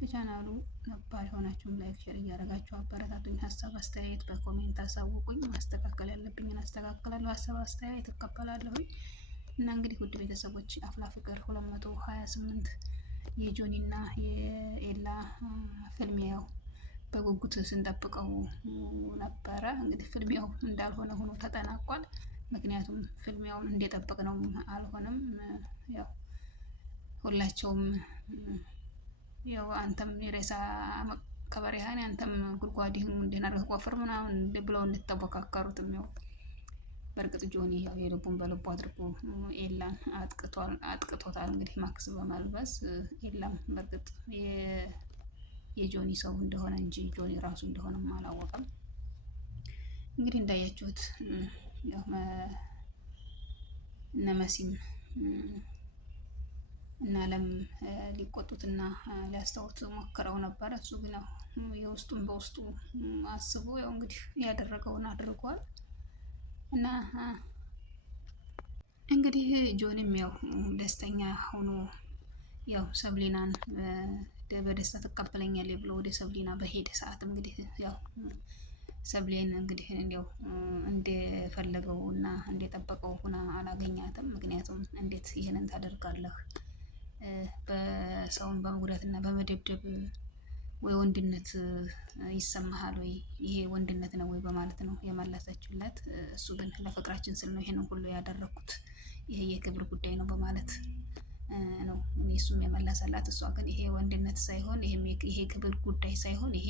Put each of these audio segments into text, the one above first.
ለቻናሉ ነባር የሆናችሁም ላይክ ሼር እያደረጋችሁ አበረታቱኝ። ሀሳብ አስተያየት በኮሜንት አሳውቁኝ። ማስተካከል ያለብኝን አስተካክላለሁ። ሀሳብ አስተያየት እቀበላለሁኝ። እና እንግዲህ ውድ ቤተሰቦች አፍላ ፍቅር 228 የጆኒ እና የኤላ ፍልሚያው በጉጉት ስንጠብቀው ነበረ። እንግዲህ ፍልሚያው እንዳልሆነ ሆኖ ተጠናቋል። ምክንያቱም ፍልሚያውን እንደጠበቅነው አልሆነም። ያው ሁላቸውም ያው አንተም የሬሳ መቀበሪያህን አንተም ጉድጓድህን እንድናደርግ ቆፍር ምናምን ብለው እንድትተፎካከሩትም ያው በእርግጥ ጆኒ ያው የልቡን በልቡ አድርጎ ኤላን አጥቅቶታል። እንግዲህ ማክስ በማልበስ ኤላም በእርግጥ የጆኒ ሰው እንደሆነ እንጂ ጆኒ ራሱ እንደሆነም አላወቀም። እንግዲህ እንዳያችሁት ያው እነ መሲም እና ለም ሊቆጡትና ሊያስታውት ሞክረው ነበር። እሱ ግን የውስጡን በውስጡ አስቦ ያው እንግዲህ ያደረገውን አድርጓል። እና እንግዲህ ጆንም ያው ደስተኛ ሆኖ ያው ሰብሊናን በደስታ ትቀበለኛለች ብሎ ወደ ሰብሊና በሄደ ሰዓት እንግዲህ ያው ሰብሌን እንግዲህ እንዲያው እንደፈለገው እና እንደጠበቀው ሆና አላገኛትም። ምክንያቱም እንዴት ይህንን ታደርጋለህ? በሰውን በመጉዳት እና በመደብደብ ወይ ወንድነት ይሰማሃል ወይ? ይሄ ወንድነት ነው ወይ በማለት ነው የመለሰችለት። እሱ ግን ለፍቅራችን ስል ነው ይሄንን ሁሉ ያደረኩት፣ ይሄ የክብር ጉዳይ ነው በማለት ነው እሱም የመለሰላት። እሷ ግን ይሄ ወንድነት ሳይሆን ይሄ ክብር ጉዳይ ሳይሆን ይሄ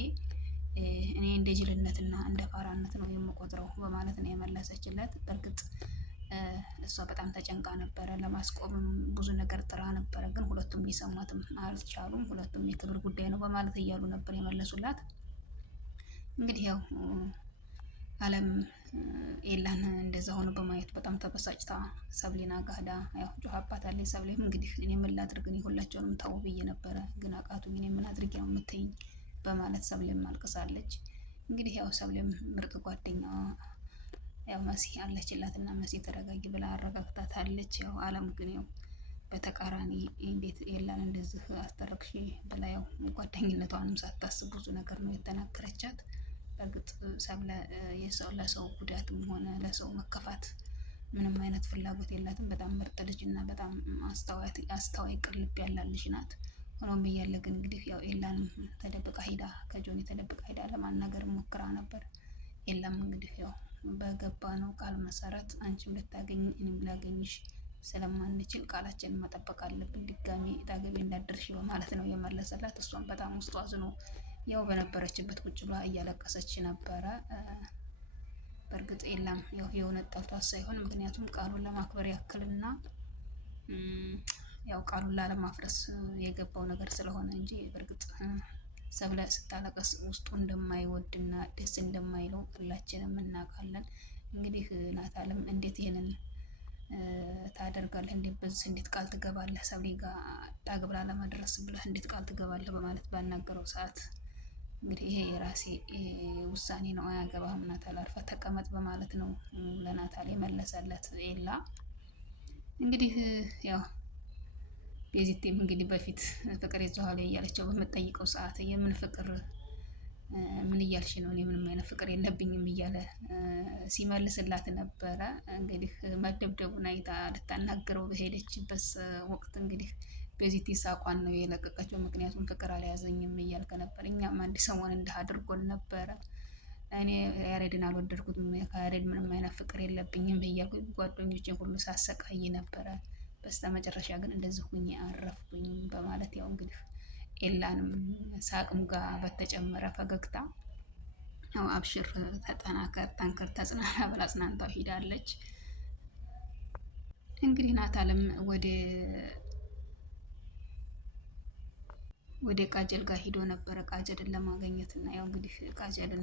እኔ እንደ ጅልነትና እንደ ፋራነት ነው የምቆጥረው በማለት ነው የመለሰችለት። በእርግጥ እሷ በጣም ተጨንቃ ነበረ። ለማስቆምም ብዙ ነገር ጥራ ነበረ፣ ግን ሁለቱም ሊሰሟትም አልቻሉም። ሁለቱም የክብር ጉዳይ ነው በማለት እያሉ ነበር የመለሱላት። እንግዲህ ያው አለም ኤላን እንደዛ ሆኖ በማየት በጣም ተበሳጭታ ሰብሌና ጋዳ ያው ጮኻባታለች። ሰብሌም እንግዲህ እኔ ምን ላድርግ፣ እኔ ሁላቸውንም ተው ብዬ ነበረ፣ ግን አቃቱኝ፣ እኔ ምን አድርጌ ነው የምትይኝ በማለት ሰብሌም አልቅሳለች። እንግዲህ ያው ሰብሌም ምርጥ ጓደኛዋ ያው መሲ አለችላት እና መሲ ተረጋጊ ብላ አረጋግታታለች። ያው አለም ግን ያው በተቃራኒ እንዴት ኤላን እንደዚህ አስደረግሽ ብላ ያው ጓደኝነቷንም ሳታስብ ብዙ ነገር ነው የተናገረቻት። በእርግጥ ሰብለ ለሰው ጉዳትም ሆነ ለሰው መከፋት ምንም አይነት ፍላጎት የላትም። በጣም ምርጥ ልጅ እና በጣም አስተዋይ ቅልብ ያላት ልጅ ናት። ሆኖም እያለ ግን እንግዲህ ያው ኤላንም ተደብቃ ሄዳ ከጆኒ ተደብቃ ሄዳ ለማናገር ሞክራ ነበር። ኤላም እንግዲህ ያው በገባ ነው ቃል መሰረት አንቺም ልታገኝ እኔም ላገኝሽ ስለማንችል ቃላችንን መጠበቅ አለብን፣ ድጋሚ ታገቢ እንዳደርሽ በማለት ነው የመለሰላት። እሷም በጣም ውስጧ አዝኖ ያው በነበረችበት ቁጭ ብላ እያለቀሰች ነበረ። በእርግጥ ኤላም ያው የእውነት ጠልቷት ሳይሆን ምክንያቱም ቃሉን ለማክበር ያክልና ያው ቃሉን ላለማፍረስ የገባው ነገር ስለሆነ እንጂ በእርግጥ ሰብለ ስታለቀስ ውስጡ እንደማይወድና ደስ እንደማይለው ሁላችንም እናውቃለን። እንግዲህ ናታልም እንዴት ይሄንን ታደርጋለህ? እንዴት ቃል ትገባለህ? ሰብሌ ጋር ዳግብላ ለማድረስ ብለህ እንዴት ቃል ትገባለህ? በማለት ባናገረው ሰዓት እንግዲህ ይሄ የራሴ ውሳኔ ነው፣ አያገባህም ናታል አርፈህ ተቀመጥ በማለት ነው ለናታል የመለሰለት ኤላ። እንግዲህ ያው ቤዚቴም እንግዲህ በፊት ፍቅር ይዘዋል እያለችው በምትጠይቀው ሰዓት የምን ፍቅር ምን እያልሽ ነው? እኔ ምንም አይነት ፍቅር የለብኝም እያለ ሲመልስላት ነበረ። እንግዲህ መደብደቡን አይታ ልታናግረው በሄደችበት ወቅት እንግዲህ ቤዚቲ ሳቋን ነው የለቀቀችው። ምክንያቱም ፍቅር አልያዘኝም እያልከ ነበር፣ እኛም አንድ ሰሞን እንዲህ አድርጎን ነበረ፣ እኔ ያሬድን አልወደድኩትም፣ ከያሬድ ምንም አይነት ፍቅር የለብኝም እያልኩ ጓደኞቼን ሁሉ ሳሰቃይ ነበረ፣ በስተ መጨረሻ ግን እንደዚህ ሁኜ አረፍኩኝ በማለት ያው እንግዲህ ኤላንም ሳቅም ጋር በተጨመረ ፈገግታ ያው አብሽር፣ ተጠናከር፣ ጠንክር፣ ተጽናና ብላ አጽናንታው ሄዳለች። እንግዲህ ናታልም ወደ ቃጀል ጋር ሂዶ ነበረ ቃጀልን ለማግኘት እና ያው እንግዲህ ቃጀልን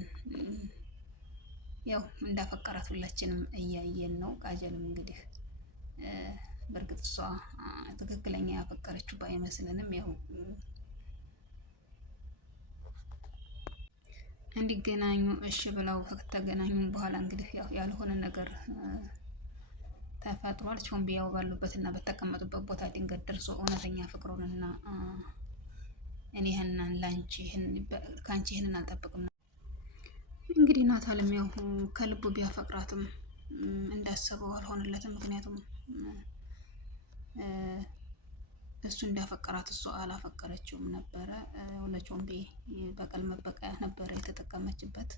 ያው እንዳፈቀራት ሁላችንም እያየን ነው። ቃጀልም እንግዲህ በእርግጥ እሷ ትክክለኛ ያፈቀረችው ባይመስልንም ያው እንዲገናኙ እሺ ብለው ከተገናኙ በኋላ እንግዲህ ያው ያልሆነ ነገር ተፈጥሯል። ቾምቢያው ባሉበትና በተቀመጡበት ቦታ ድንገት ደርሶ እውነተኛ ፍቅሩንና እኔ ይህንን ላንቺ ከአንቺ ይህንን አልጠብቅም ነው። እንግዲህ ናታልም ያው ከልቡ ቢያፈቅራትም እንዳሰበው አልሆነለትም። ምክንያቱም እሱ እንዳፈቀራት እሷ አላፈቀረችውም ነበረ። ለቾምቤ በቀል መበቀያ ነበረ የተጠቀመችበት።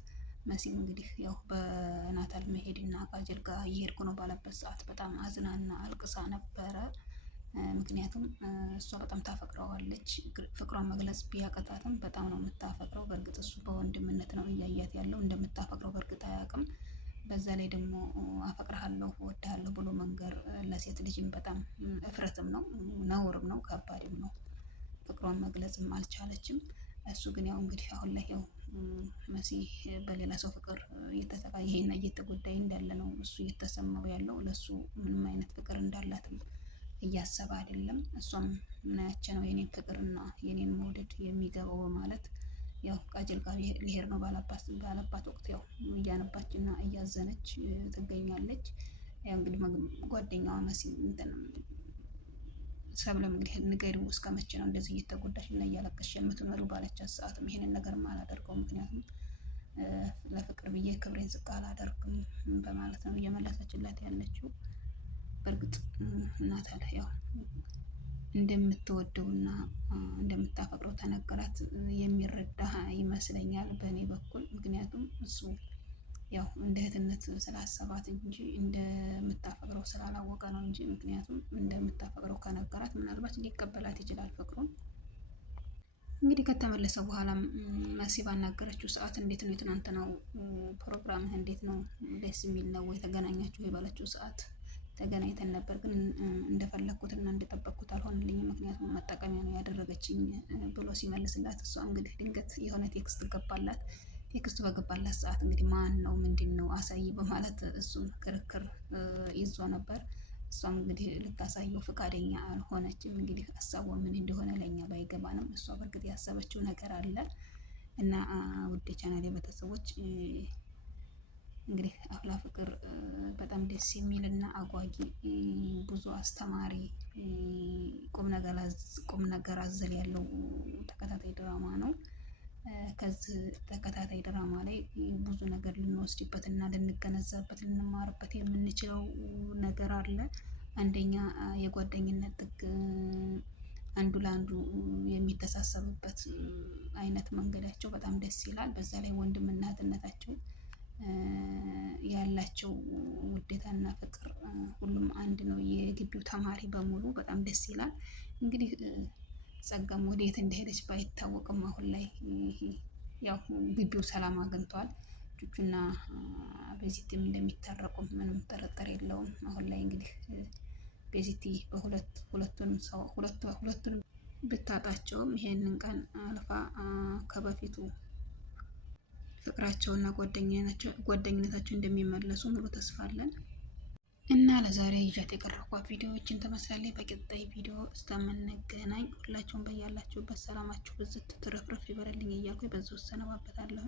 መሲም እንግዲህ ያው በናታል መሄድና ካጀል ጋር እየሄድኩ ነው ባለበት ሰዓት በጣም አዝናና አልቅሳ ነበረ። ምክንያቱም እሷ በጣም ታፈቅረዋለች። ፍቅሯን መግለጽ ቢያቀጣትም በጣም ነው የምታፈቅረው። በእርግጥ እሱ በወንድምነት ነው እያያት ያለው፣ እንደምታፈቅረው በእርግጥ አያውቅም። በዛ ላይ ደግሞ አፈቅርሃለሁ እወድሃለሁ ብሎ መንገር ለሴት ልጅም በጣም እፍረትም ነው፣ ነውርም ነው፣ ከባድም ነው። ፍቅሯን መግለጽም አልቻለችም። እሱ ግን ያው እንግዲህ አሁን ላይ ያው መሲ በሌላ ሰው ፍቅር እየተሰቃየና እየተጎዳ እንዳለ ነው እሱ እየተሰማው ያለው። ለሱ ምንም አይነት ፍቅር እንዳላትም እያሰበ አይደለም። እሷም ምናያቸ ነው የኔን ፍቅርና የኔን መውደድ የሚገባው በማለት ያው ቃጀል ጋር ሊሄድ ነው ባለባት ወቅት ያው እያነባችና እያዘነች ትገኛለች። ያው እንግዲህ ጓደኛዋ መሲ ሰብለም እንግዲህ ንገሪው እስከ መቼ ነው እንደዚህ እየተጎዳሽ እና እያለቀሽ የምትኖሪው ባለቻት ሰዓትም ይሄንን ነገር አላደርገው፣ ምክንያቱም ለፍቅር ብዬ ክብሬን ዝቅ አላደርግም በማለት ነው እየመለሰችላት ያለችው። በእርግጥ ናታል ያው እንደምትወደውና እንደምታፈቅረው ተነገራት የሚረዳ ይመስለኛል በእኔ በኩል። ምክንያቱም እሱ ያው እንደ እህትነት ስላሰባት እንጂ እንደምታፈቅረው ስላላወቀ ነው እንጂ ምክንያቱም እንደምታፈቅረው ከነገራት ምናልባት ሊቀበላት ይችላል ፍቅሩን። እንግዲህ ከተመለሰ በኋላም መሲ ባናገረችው ሰዓት እንዴት ነው የትናንትናው ፕሮግራምህ እንዴት ነው ደስ የሚል ነው ወይ ተገናኛችሁ የባለችው ሰዓት ተገናኝተን ነበር፣ ግን እንደፈለግኩትና እንደጠበቅኩት አልሆንልኝም፣ ምክንያቱም መጠቀሚያ ነው ያደረገችኝ ብሎ ሲመልስላት እሷ እንግዲህ ድንገት የሆነ ቴክስት ገባላት። ቴክስቱ በገባላት ሰዓት እንግዲህ ማን ነው ምንድን ነው አሳይ በማለት እሱን ክርክር ይዞ ነበር። እሷም እንግዲህ ልታሳየው ፈቃደኛ አልሆነችም። እንግዲህ ሀሳቧ ምን እንደሆነ ለእኛ ባይገባንም እሷ በእርግጥ ያሰበችው ነገር አለ እና ውድ ቻናሌ ቤተሰቦች እንግዲህ አፍላ ፍቅር በጣም ደስ የሚል እና አጓጊ ብዙ አስተማሪ ቁም ነገር አዘል ያለው ተከታታይ ድራማ ነው። ከዚህ ተከታታይ ድራማ ላይ ብዙ ነገር ልንወስድበት እና ልንገነዘብበት ልንማርበት የምንችለው ነገር አለ። አንደኛ የጓደኝነት ጥግ አንዱ ለአንዱ የሚተሳሰብበት አይነት መንገዳቸው በጣም ደስ ይላል። በዛ ላይ ወንድምና እህትነታቸው ያላቸው ውዴታና ፍቅር ሁሉም አንድ ነው። የግቢው ተማሪ በሙሉ በጣም ደስ ይላል። እንግዲህ ጸጋም ወዴት እንደሄደች ባይታወቅም አሁን ላይ ያው ግቢው ሰላም አግኝቷል። ቹቹና ቤዚቲም እንደሚታረቁም ምንም ጥርጥር የለውም። አሁን ላይ እንግዲህ ቤዚቲ ሁለቱንም ብታጣቸውም ይሄንን ቀን አልፋ ከበፊቱ ፍቅራቸውና ጓደኝነታቸው እንደሚመለሱ ሙሉ ተስፋ አለን። እና ለዛሬ ይዣት የቀረብኳት ቪዲዮዎችን ትመስላለች። በቀጣይ ቪዲዮ እስከምንገናኝ ሁላችሁም በያላችሁበት ሰላማችሁ ብዝት ትረፍረፍ ይበረልኝ እያልኩ በዚሁ እሰነባበታለሁኝ።